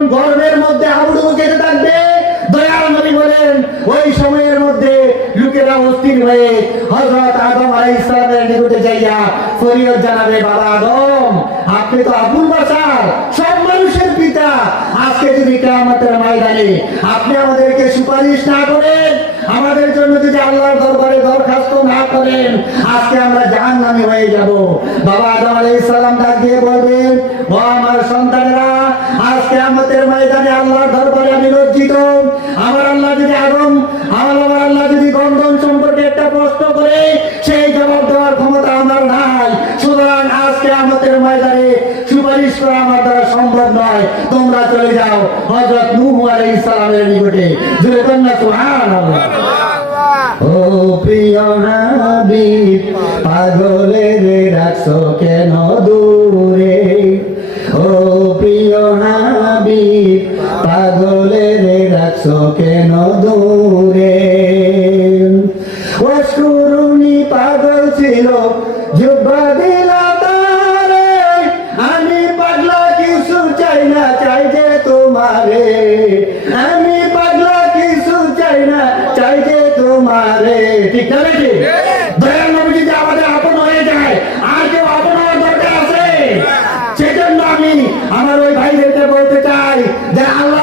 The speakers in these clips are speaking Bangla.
গর্বের মধ্যে হাবুডুবু খেতে থাকবে। দয়াল নবী বলেন, ওই সময়ের মধ্যে লোকেরা অস্থির হয়ে। হযরত আদম আলাইহিস সালামের নিকটে যাইয়া ফরিয়াদ জানাবে, বাবা আদম, আপনি তো আবুল বাশার, সব মানুষের পিতা। আজকে যদি ময়দানে আপনি আমাদেরকে সুপারিশ না করেন, আমাদের জন্য যদি আল্লাহর দরবারে দরখাস্ত না করেন, আজকে আমরা জাহান্নামী হয়ে যাব। বাবা আদম আলাইহিস ডাক দিয়ে বলবেন, ও আমার সন্তানেরা ময়দানে আল্লাহর দরবারে আমি লজ্জিত। আমার আল্লাহ যদি আদম আমার আমার আল্লাহ যদি গন্ধন সম্পর্কে একটা প্রশ্ন করে সেই জবাব দেওয়ার ক্ষমতা আমার নাই। সুতরাং আজকে আমাদের ময়দানে সুপারিশ করা আমার দ্বারা সম্ভব নয়। তোমরা চলে যাও হযরত নূহ আলাইহিস সালামের নিকটে। জুড়ে কন্যা সুবহানাল্লাহ। ও প্রিয় হাবিব পাগলের রাখছো কেন দূরে? রাখছো কেন দূরে? অসুরুনি পাগল ছিল জুব্বা দিল তারে। আমি পাগলা কিছু চাই না চাই যে তোমারে। আমি পাগলা কিছু চাই না চাই যে তোমারে। ঠিক না নাকি? দয়াল নবী যদি আমাদের আপন হয়ে যায় আর কেউ আপন হওয়ার দরকার আছে? সেজন্য আমি আমার ওই ভাইদেরকে বলতে চাই যে আল্লাহ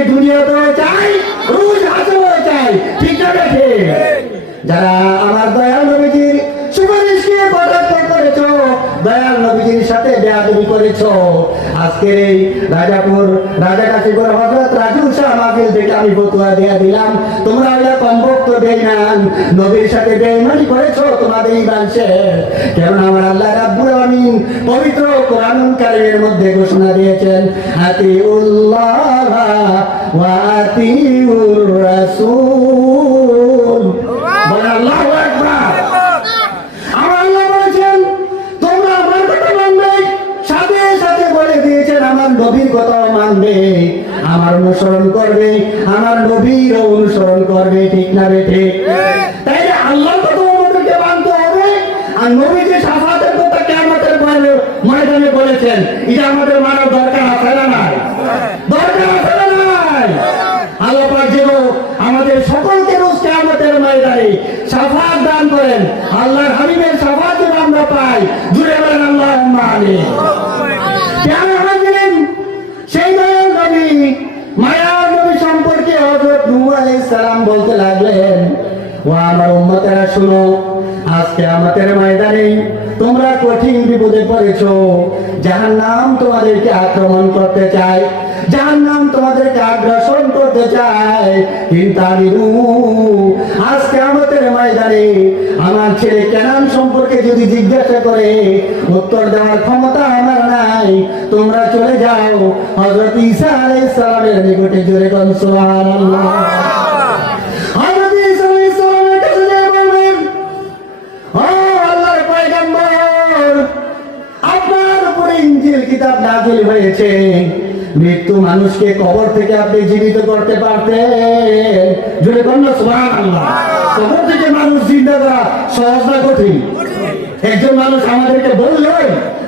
নবীকে দুনিয়াতেও চাই রোজ হাসেও চাই ঠিক আছে যারা আজকের এই রাজাপুর রাজা হজরত রাজু শাহ মাহফিল আমি দিয়ে দিলাম। তোমরা এটা দেই না সাথে বেইমানি করেছ তোমাদের এই বাংশে আমার আল্লাহ রাব্বুল আমিন পবিত্র কোরআন কারিমের মধ্যে ঘোষণা দিয়েছেন, আতিউল্লাহ ওয়া আতিউর সালাম বলতে লাগলেন, ও আমার উম্মতেরা, শুনো, আজকে আমাদের ময়দানে তোমরা কঠিন বিপদে পড়েছো। জাহান্নাম তোমাদেরকে আক্রমণ করতে চায়, জাহান্নাম তোমাদেরকে আগ্রাসন করতে চায়। কিন্তু আমি আজকে আমাদের ময়দানে আমার ছেলে কেনান সম্পর্কে যদি জিজ্ঞাসা করে, উত্তর দেওয়ার ক্ষমতা আমার নাই। তোমরা চলে যাও, হযরত ঈসা আলাইহিস সালামের নিকটে জোরে কোন কিতাব নাযিল হয়েছে। মৃত্যু মানুষকে কবর থেকে আপনি জীবিত করতে পারতেন। কবর থেকে মানুষ জিন্দা করা সহজ না কঠিন? একজন মানুষ আমাদেরকে বলল,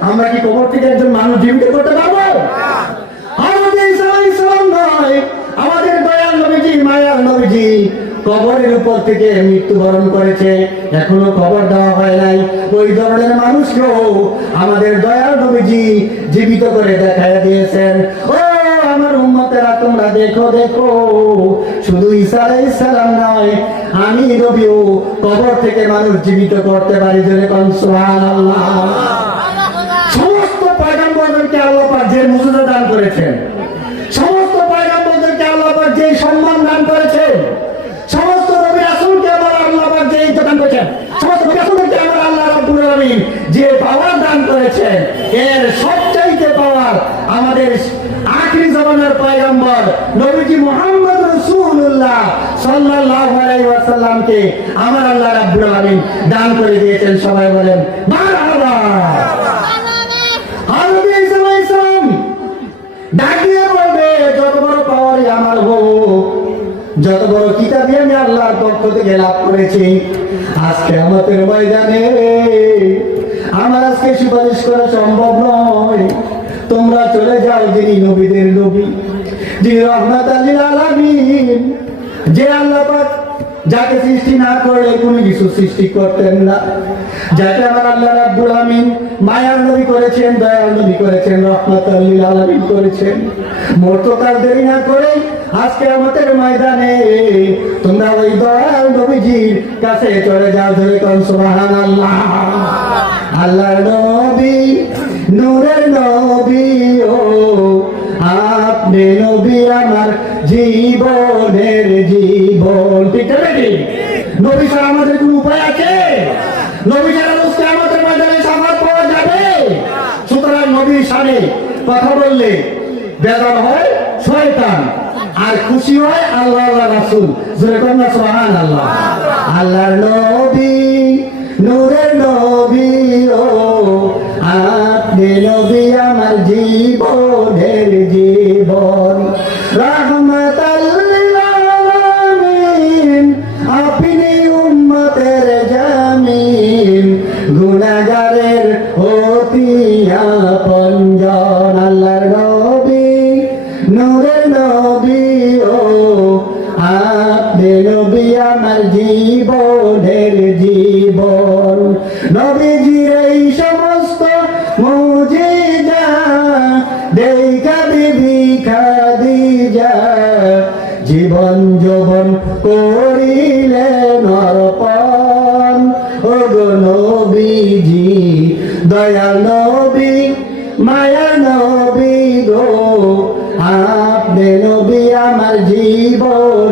আমরা কি কবর থেকে একজন মানুষ জীবিত করতে পারব? আমাদের দয়াল নবীজি, মায়ার নবীজি কবরের উপর থেকে মৃত্যুবরণ করেছে। এখনও কবর দেওয়া হয় নাই। ওই ধরনের মানুষকেও আমাদের দয়াল নবীজি জীবিত করে দেখায় দিয়েছেন। ও আমার উম্মত উম্মতেরা, তোমরা দেখো দেখো। শুধু আলাইহিস সালাম নয়, আমি নবীও কবর থেকে মানুষ জীবিত করতে পারি, জোরে কোন সুবহানাল্লাহ সমস্ত পয়গম্বরদেরকে আল্লাহ পাক যে মুজিজা দান করেছেন সমস্ত পয়গম্বরদেরকে আল্লাহ পাক যে সম্মান দান করেছেন সমস্ত নবী রাসূলকে আমার আল্লাহ পাক যে ইজ্জত দান করেছেন সমস্ত নবী রাসূলকে আমার আল্লাহ রাব্বুল আলামিন যে পাওয়ার দান করেছেন এর সবচাইতে পাওয়ার আমাদের আখরি জমানার পয়গম্বর নবীজি মুহাম্মদ রাসূলুল্লাহ সাল্লাল্লাহু আলাইহি ওয়াসাল্লামকে আমার আল্লাহ রাব্বুল আলামিন দান করে দিয়েছেন সবাই বলেন যত বড় আমার হোক যত বড় আমি আল্লাহর পক্ষ থেকে লাভ করেছি, আজকে আমাদের ময়দানে আমার আজকে সুপারিশ করা সম্ভব নয়। তোমরা চলে যাও যিনি নবীদের নবী, যিনি আলী যে আল্লাহ পাক যাকে সৃষ্টি না করলে কোনো কিছু সৃষ্টি করতেন না। যাকে আমার আল্লাহ রাব্বুল আমিন মায়ার নবী করেছেন, দয়াল নবী করেছেন রহমত আল্লিল আলামিন করেছেন। মর্তকাল দেরি না করে আজকে আমাদের ময়দানে তোমরা ওই দয়াল নবীজির কাছে চলে যাও ধরে কোন, সুবহানাল্লাহ। আল্লাহর নবী, নূরের নবী, ও আপনি নবী, আমার জীবনের জীবন। ঠিক আছে নবী ছাড়া আমাদের কোনো উপায় আছে? নবী ছাড়া বুঝতে আমাদের ময়দানে সাফাত পাওয়া যাবে? সুতরাং নবীর সামনে কথা বললে বেদার হয়, শয়তান। আর খুশি হয় আল্লাহ আল্লাহ রাসূল। জোরে কন্যা সুবহান আল্লাহ আল্লাহর নবী, নূরের নবী, ও। আপনি নবী, আমার জীবনের নবীজির এই সমস্ত মুজিজা দেখা বিবি খাদিজা। জীবন যৌবন করিলেন অর্পণ। ও নবীজি, দয়াল নবী, মায়া নবী গো। আপনি নবী আমার জীবন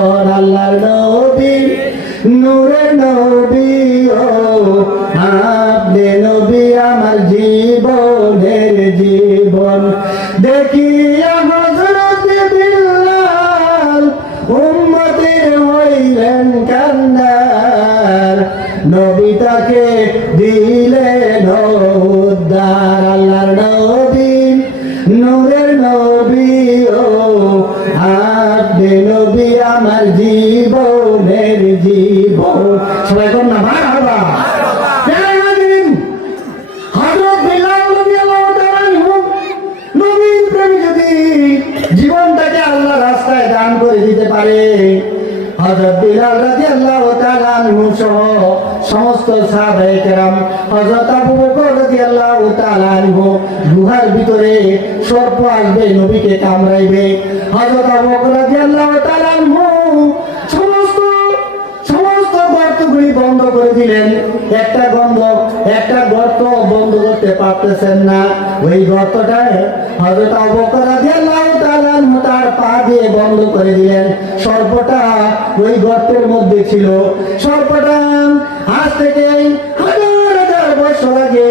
সবাই কর না জীবনটাকে আল্লাহ রাস্তায় দান করে দিতে পারে হযরত বিলাল রাদিয়াল্লাহু তাআলা আনহু সহ সমস্ত সাহাবায়ে কেরাম হযরত আবু বকর রাদিয়াল্লাহু তাআলা আনহু গুহার ভিতরে সর্প আসবে নবীকে কামড়াইবে। হযরত আবু বকর রাদিয়াল্লাহু তাআলা আনহু বন্ধ করে দিলেন। একটা গন্ধ একটা গর্ত বন্ধ করতে পারতেছেন না। ওই গর্তটায় তাআলা তার পা দিয়ে বন্ধ করে দিলেন। সর্পটা ওই গর্তের মধ্যে ছিল। সর্পটা আজ থেকে হাজার হাজার বছর আগে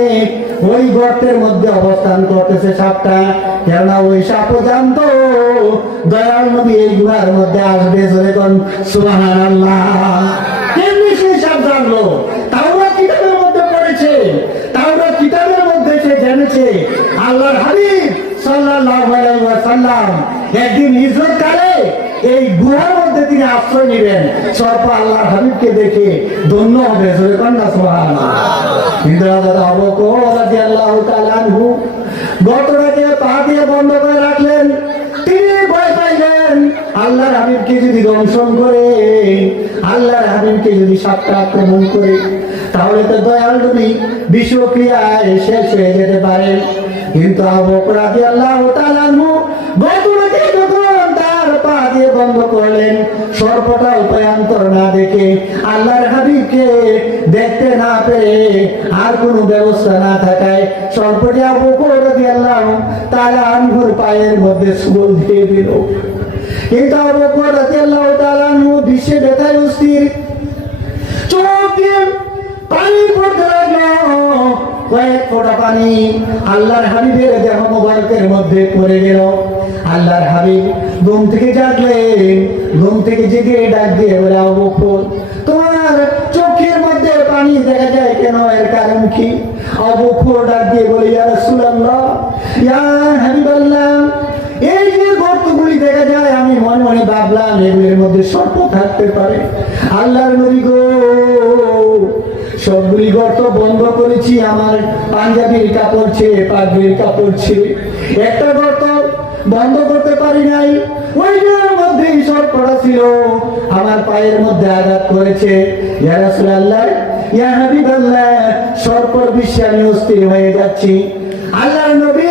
ওই গর্তের মধ্যে অবস্থান করতেছে সাপটা। কেননা ওই সাপও জানতো, দয়াল নবী এই গুহার মধ্যে আসবে জোরে কোন সুবহানাল্লাহ জানলো তাওরা কিতাবের মধ্যে পড়েছে। তাওরা কিতাবের মধ্যে সে জেনেছে, আল্লাহর হাবিব সাল্লাল্লাহু আলাইহি ওয়াসাল্লাম একদিন হিজরত করে এই গুহার মধ্যে তিনি আশ্রয় নেবেন। সর্প আল্লাহ হাবিবকে দেখে ধন্য হবে, জোরে কন্যা সোহান কিন্তু দাদা অবকর রাদিয়াল্লাহু তাআলা আনহু গতরাতে পা দিয়ে বন্ধ করে রাখলেন। তিনি আল্লাহর হাবিবকে যদি দংশন করে, আল্লাহর হাবিবকে যদি সাপটা আক্রমণ করে, তাহলে তো দয়াল নবী বিষক্রিয়ায় শেষ হয়ে যেতে পারেন কিন্তু অপরাধী আল্লাহ তার বন্ধ করলেন সর্বটা উপায়ান্তর না দেখে আল্লাহর হাবিবকে দেখতে না পেরে আর কোনো ব্যবস্থা না থাকায় সর্বটি অপরাধী আল্লাহ তালা আনহুর পায়ের মধ্যে সুবল দিয়ে দিল। কিন্তু অপরাধী আল্লাহ তালানহু বিশ্বে ব্যথায় অস্থির চোখ পানি পড়তে লাগল। কয়েক ফোঁটা পানি আল্লাহর হাবিবের দেহ মোবারকের মধ্যে পড়ে গেল। আল্লাহর হাবিব ঘুম থেকে জাগলেন। ঘুম থেকে জেগে ডাক দিয়ে বলে অবক্ষণ তোমার চোখের মধ্যে পানি দেখা যায় কেন? এর কারণ কি? অবক্ষণ ডাক দিয়ে বলে, ইয়া রাসূলুল্লাহ, ইয়া হাবিবাল্লাহ এই যে গর্তগুলি দেখা যায় আমি মনে ভাবলাম এগুলির মধ্যে সর্প থাকতে পারে। আল্লাহর নবী গো সবগুলি গর্ত বন্ধ করেছি, আমার পাঞ্জাবির কাপড় ছেড়ে পাগড়ির কাপড় ছেড়ে একটা গর্ত বন্ধ করতে পারি নাই ওইটার সর্পটা ছিল। আমার পায়ের মধ্যে আঘাত করেছে। ইয়া সর্পর বিশ্বে আমি অস্থির হয়ে যাচ্ছি। আল্লাহর নবী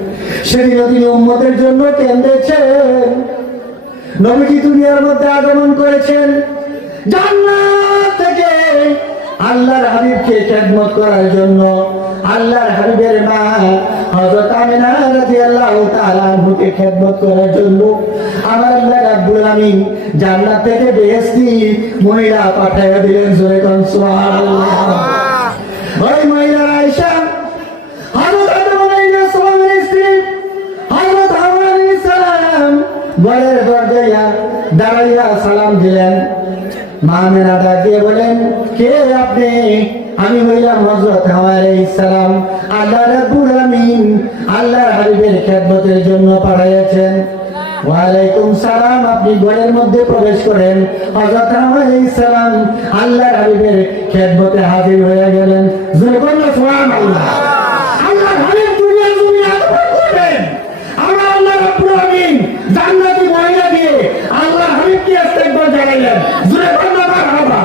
সেদিন তিনি উম্মতের জন্য কেন্দ্রেছেন নবীজি দুনিয়ার মধ্যে আগমন করেছেন। জান্নাত থেকে আল্লাহর হাবিবকে খেদমত করার জন্য আল্লাহর হাবিবের মা হযরত আমিনা রাদিয়াল্লাহু তাআলা আনহুকে খেদমত করার জন্য আমার আল্লাহ রাব্বুল আমিন জান্নাত থেকে বেহেশতি মহিলা পাঠাইয়া দিলেন জোরে কোন সুবহানাল্লাহ। ওই মহিলা আয়েশা হযরত আদম আলাইহিস সালামের স্ত্রী হযরত হাওয়া আলাইহিস সালাম ঘরের দরজায় দাঁড়াইয়া সালাম দিলেন। মা ডাক দিয়ে বলেন, কে আপনি? আমি হইলাম হযরত হাওয়া আলাইহিস সালাম। আল্লাহ আমিন আল্লাহর হাবিবের খেদমতের জন্য পাঠাইয়াছেন। ওয়ালাইকুম সালাম, আপনি মধ্যে প্রবেশ করেন। হযরত আলাইহিস সালাম আল্লাহর হাবিবের হাজির হয়ে গেলেন। আল্লাহর হাবিব আগমন করবেন। আমরা আল্লাহ আমিন জান্নাতি মহিলা দিয়ে আল্লাহর হাবিবকে ইস্তেকবার জানাইলেন জোরে বলুন মারহাবা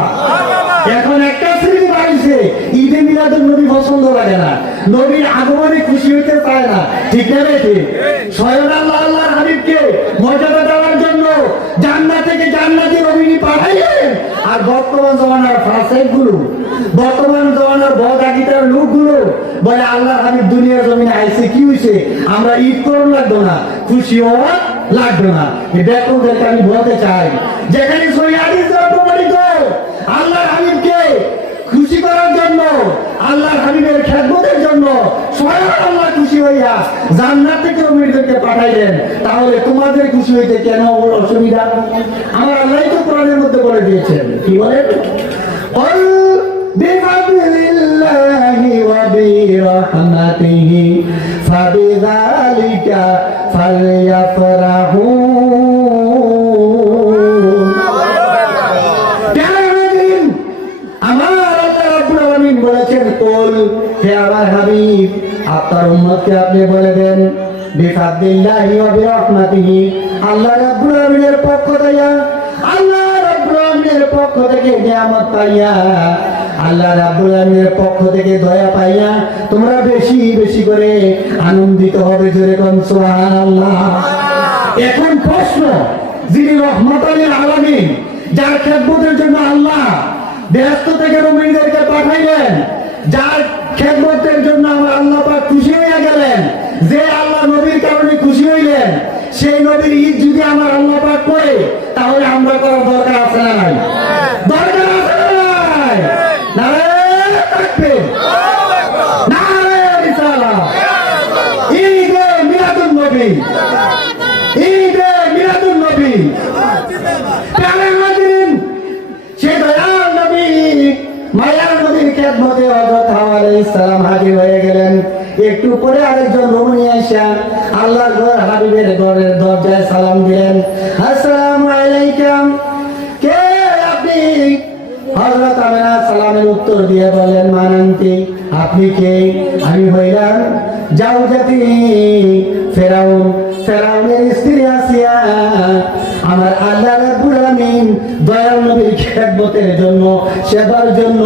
এখন একটা শ্রেণি বাড়িছে ঈদে মিলাদুল নবী পছন্দ লাগে না। নবীর আগমনে খুশি হইতে পারে না। ঠিক না ঠিক? স্বয়ং আল্লাহ, আল্লাহর হাবিবকে মর্যাদা দেওয়ার জন্য জান্নাত থেকে জান্নাতি নবীনি পাঠাইলেন। আর বর্তমান জমানার ফাসেকগুলো বর্তমান জমানার বদাগিতার লোকগুলো বলে, আল্লাহর হাবিব দুনিয়ার জমিনে আইসে কি হয়েছে আমরা ঈদ করুন লাগতো না, খুশি হওয়া লাগবে না। ব্যাপকদেরকে আমি বলতে চাই, যেখানে সই দ্বারা প্রমাণিত আল্লাহর হাবিবকে খুশি করার জন্য আল্লাহর হাবিবের খেদমতের জন্য স্বয়ং আল্লাহ খুশি হইয়া জান্নাত থেকে অমিরদেরকে পাঠাইলেন তাহলে তোমাদের খুশি হইতে কেন অসুবিধা আমার আল্লাহ তো কোরআনের মধ্যে বলে দিয়েছেন কি বলেন قل بفضل الله وبرحمته فبذلك فليفرحوا হে আমার হাবিব আপনার উম্মতকে আপনি বলে দেন বিফাদিল্লাহি ওয়া বিরহমাতিহি আল্লাহ রাব্বুল আলামিনের পক্ষ থেকে আল্লাহ রাব্বুল আলামিনের পক্ষ পক্ষ থেকে নিয়ামত পাইয়া আল্লাহ রাব্বুল আলামিনের পক্ষ থেকে দয়া পাইয়া তোমরা বেশি বেশি করে আনন্দিত হবে জোরে কোন সুবহানাল্লাহ। এখন প্রশ্ন যিনি রহমতালিল আলামিন যার খেদমতের জন্য আল্লাহ ব্যস্ত থেকে রমিনদেরকে পাঠাইলেন যার খেদমতের জন্য আমার আল্লাহ পাক খুশি হইয়া গেলেন। যে আল্লাহ নবীর কারণে খুশি হইলেন, সেই নবীর ঈদ যদি আমার আল্লাহ পাক করে, তাহলে আমরা করার দরকার আছে না নাই দরকার আছে না নাই নারে তাকবীর নারে রিসালাত ঈদে মিলাদুন নবী ঈদে মিলাদুন নবী প্যারে হাজিরিন সে দয়াল নবী মায়ার নবীর খেদমতে হযরত হাওয়া আলাইহিস সালাম হাজির হয়ে গেলেন একটু পরে আরেকজন রমণী আইসা আল্লাহর ঘর, হাবিবের ঘরের দরজায় সালাম দিলেন, আসসালামু আলাইকুম। কে আপনি? হযরত আমিনা সালামের উত্তর দিয়ে বলেন মানান্তি, আপনি কে? আমি হইলাম যাও জাতি ফেরাউন, ফেরাউনের স্ত্রী আসিয়া আমার খেদমতের জন্য সেবার জন্য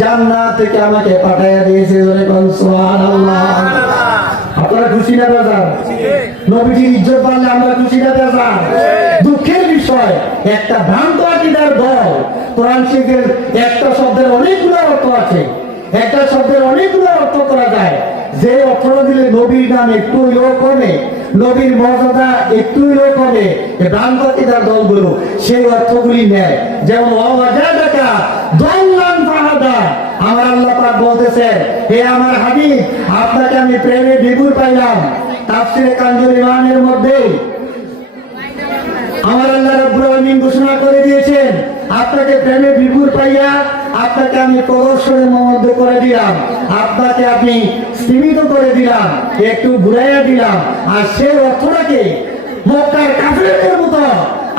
জান্নাত থেকে আমাকে পাঠাইয়া দিয়েছে জোরে কোন সুবহানাল্লাহ। আপনারা খুশি না বাজার? নবীজির ইজ্জত পারলে আমরা খুশি না বাজার? দুঃখের বিষয় একটা ভ্রান্ত আকিদার দল কোরআন শরীফের একটা শব্দের অনেকগুলো অর্থ আছে। একটা শব্দের অনেকগুলো অর্থ করা যায়। যে অর্থ দিলে নবীর নাম একটু কমে। নবীর মর্যাদা একটু হইলেও কমে। এই ভ্রান্ত আকিদার দলগুলো সেই অর্থগুলি নেয়। যেমন আমার আল্লাহ পাক বলতেছে হে আমার হাবিব, আপনাকে আমি প্রেমে বিপুল পাইলাম। তাফসিরে কাঞ্জুর ইমানের মধ্যে আমার আল্লাহ রাব্বুল আলামিন ঘোষণা করে দিয়েছেন, আপনাকে প্রেমে বিপুল পাইয়া আপনাকে আমি প্রদর্শনের মধ্যে করে দিলাম। আপনাকে আমি সীমিত করে দিলাম, একটু ঘুরাইয়া দিলাম। আর সেই অর্থটাকে মক্কার কাফেরদের মতো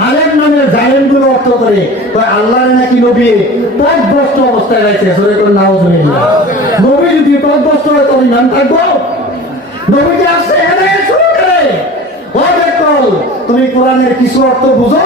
আলেম নামের জালেমগুলো অর্থ করে আল্লাহ নাকি নবী পথভ্রষ্ট অবস্থায় রয়েছে। সরে করে নাও নবী যদি পথভ্রষ্ট হয়, তবে নাম থাকব? নবীজি আসছে? হেদায়েত শুরু করে। তুমি কোরআনের কিছু অর্থ বুঝো?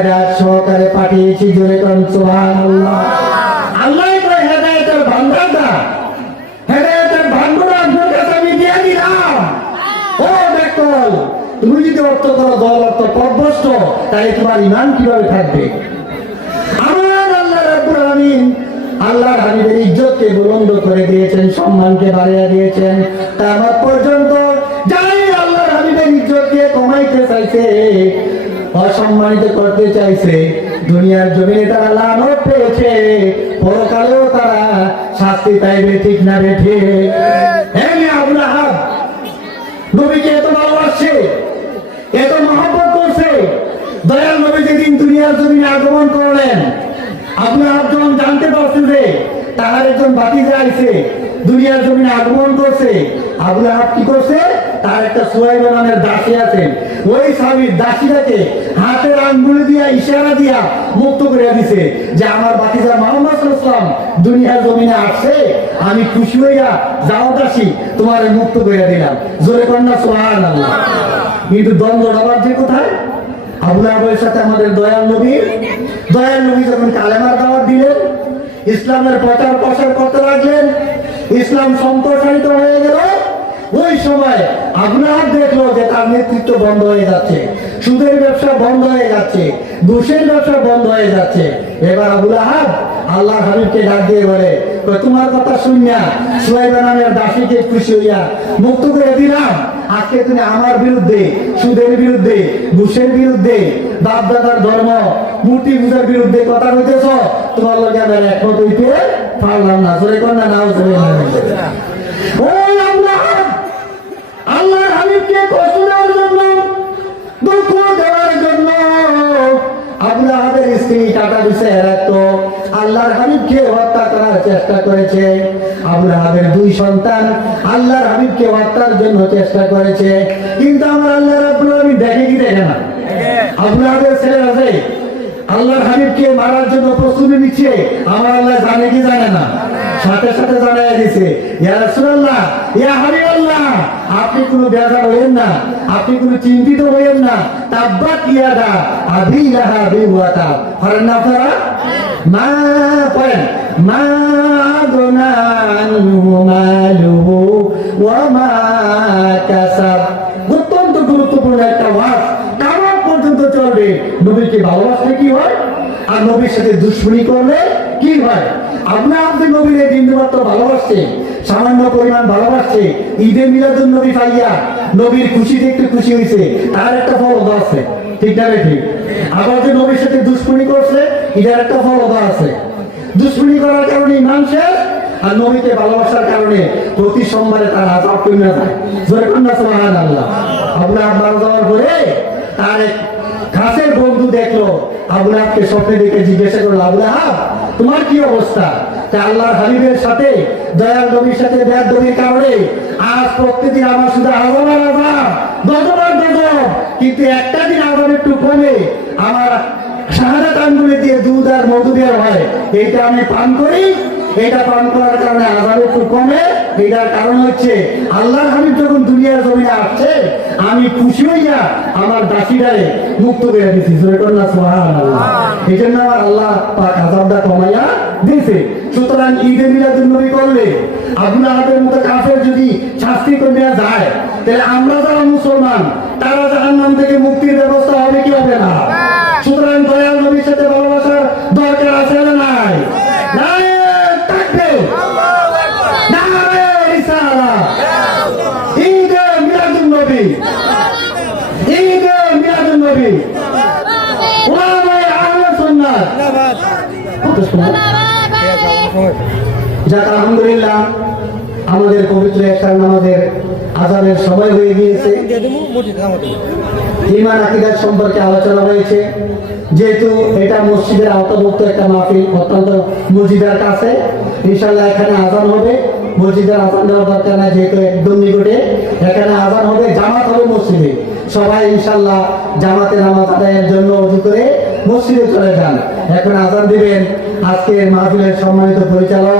হেদায়েত সহকারে পাঠিয়েছি জোরে সুবহানাল্লাহ। আল্লাহ। কয় হেদায়েতের হেদায়েতের ভান্ডার আপনার কাছে আমি দিয়ে দিলাম। ও দেখো তুমি যদি অর্থ করো দল অর্থ তাহলে তোমার ইমান কীভাবে থাকবে? আমার আল্লাহ রাব্বুল আলামিন আল্লাহর হাবিবের ইজ্জতকে বুলন্দ করে দিয়েছেন সম্মানকে বাড়িয়ে দিয়েছেন। তামাত পর্যন্ত অসম্মানিত করতে চাইছে দুনিয়ার জমিনে তারা লানত পেয়েছে, পরকালেও তারা শাস্তি পাইবে, ঠিক না বেঠে তাহার একজন দুনিয়ার আগমন করছে তার একটা সোয়াইবা দাসী আছে ওই স্বামীর দাসীটাকে হাতের আঙ্গুলি দিয়া, ইশারা দিয়া মুক্ত করে দিছে যে আমার বাতিজা মোহাম্মদ ইসলাম দুনিয়ার জমিনে আসছে, আমি খুশি হইয়া যাও দাসী তোমার মুক্ত করে দিলাম। জোরে কন্যা সোহান কিন্তু দ্বন্দ্বটা বাজছে কোথায়? আবুল আবের সাথে আমাদের দয়াল দয়াল নবী যখন কালেমার দাওয়াত দিলেন, ইসলামের প্রচার প্রসার করতে লাগলেন, ইসলাম সম্প্রসারিত হয়ে গেল, ওই সময় আবুলাহাব দেখল যে তার নেতৃত্ব বন্ধ হয়ে যাচ্ছে। সুদের ব্যবসা বন্ধ হয়ে যাচ্ছে ঘুষের ব্যবসা বন্ধ হয়ে যাচ্ছে। এবার আবুল আহাব আল্লাহ হাবিবকে ডাক দিয়ে বলে তোমার কথা শুনিয়া সুয়াইবা নামের দাসীকে খুশি হইয়া মুক্ত করে দিলাম। আজকে তুমি আমার বিরুদ্ধে সুদের বিরুদ্ধে ঘুষের বিরুদ্ধে বাপ দাদার ধর্ম মূর্তি পূজার বিরুদ্ধে কথা হইতেছ তোমার লগে আমার একমত হইতে পারলাম না। সরে কন্যা নাও সরে আল্লাহ হাবিবকে কষ্ট করার চেষ্টা করেছে। আবু আহাবের দুই সন্তান আল্লাহর হাবিবকে হত্যার জন্য চেষ্টা করেছে। কিন্তু আমার আল্লাহ রাব্বুল আলামিন দেখে কি দেখে না? আবু আহাবের ছেলে আছে। আল্লাহর হাবিবকে মারার জন্য প্রস্তুতি নিচ্ছে। আমার আল্লাহ জানে কি জানে না? সাথে সাথে জানাই দিছে, ইয়া রাসূলুল্লাহ, ইয়া হাবিবাল্লাহ, আপনি কোনো বেজার হইেন না, আপনি কোনো চিন্তিত হইেন না। তাব্বাত ইয়াদা আবি লাহাবি ওয়া তাব না আপনারা? মা পড়েন। আদনা আনহু মালুহু ওয়া মা কাসাব। অত্যন্ত গুরুত্বপূর্ণ একটা ওয়াজ। কামত পর্যন্ত চলবে। নবীকে ভালোবাসলে কি হয়? আর নবীর সাথে দুশ্মনী করলে কি হয়? আপনা আপনি নবীর বিন্দুমাত্র ভালোবাসছে সামান্য পরিমাণ ভালোবাসছে ঈদে মিলাদুন নবী পাইয়া নবীর খুশিতে একটু খুশি হয়েছে তার একটা ফল আছে। ঠিক না ঠিক? আবার যে নবীর সাথে দুশ্মনী করছে এটার একটা ফল আছে। দুশ্মনী করার কারণে ইমান শেষ আর নবীকে ভালোবাসার কারণে প্রতি সোমবারে তার আজাব কমে যায়। জোরে কন্যা সোহান আল্লাহ আপনার মারা যাওয়ার পরে তার এক কাছের বন্ধু দেখল আবুলাহকে স্বপ্নে দেখে জিজ্ঞাসা করল আবুলাহ তোমার কি অবস্থা? আল্লাহর হাবিবের সাথে, দয়াল নবীর সাথে ব্যাদ নবীর কারণে আজ প্রত্যেকদিন আমার শুধু আজাব আর আজাব গজবার গজব। কিন্তু একটা দিন আবার একটু কমে আমার শাহাদাত আঙ্গুলে দিয়ে দুধ আর মধু দেওয়া হয়। এইটা আমি পান করি। এটা পান করার কারণে আজাব একটু কমে। এটার কারণ হচ্ছে আল্লাহর হাবিব যখন দুনিয়ার জমিনে আসছে আমি খুশি হইয়া আমার দাসিটারে মুক্ত করে দিছি এই জন্য আমার আল্লাহ পাক আজাবটা কমাইয়া দিয়েছে। সুতরাং ঈদে মিলাদুল নবী করলে আবুল আহাবের মতো কাফের যদি শাস্তি কমিয়া যায় তাহলে আমরা যারা মুসলমান তারা জাহান্নাম থেকে মুক্তির ব্যবস্থা হবে কি হবে না। সুতরাং দয়াল নবীর সাথে ভালোবাসার দরকার আছে না নাই? আমাদের পবিত্র একটা নামাজের আজানের সময় হয়ে গিয়েছে। ইমান আকিদার সম্পর্কে আলোচনা হয়েছে। যেহেতু এটা মসজিদের আওতাভুক্ত একটা মাহফিল, অত্যন্ত মসজিদের কাছে। ইনশাল্লাহ এখানে আজান হবে। মসজিদের আজান দেওয়ার দরকার নাই, যেহেতু একদম নিকটে। এখানে আজান হবে, জামাত হবে মসজিদে। সবাই ইনশাল্লাহ জামাতে নামাজ আদায়ের জন্য অজু করে মসজিদে চলে যান। এখন আজান দিবেন আজকের মাহফিলের সম্মানিত পরিচালক।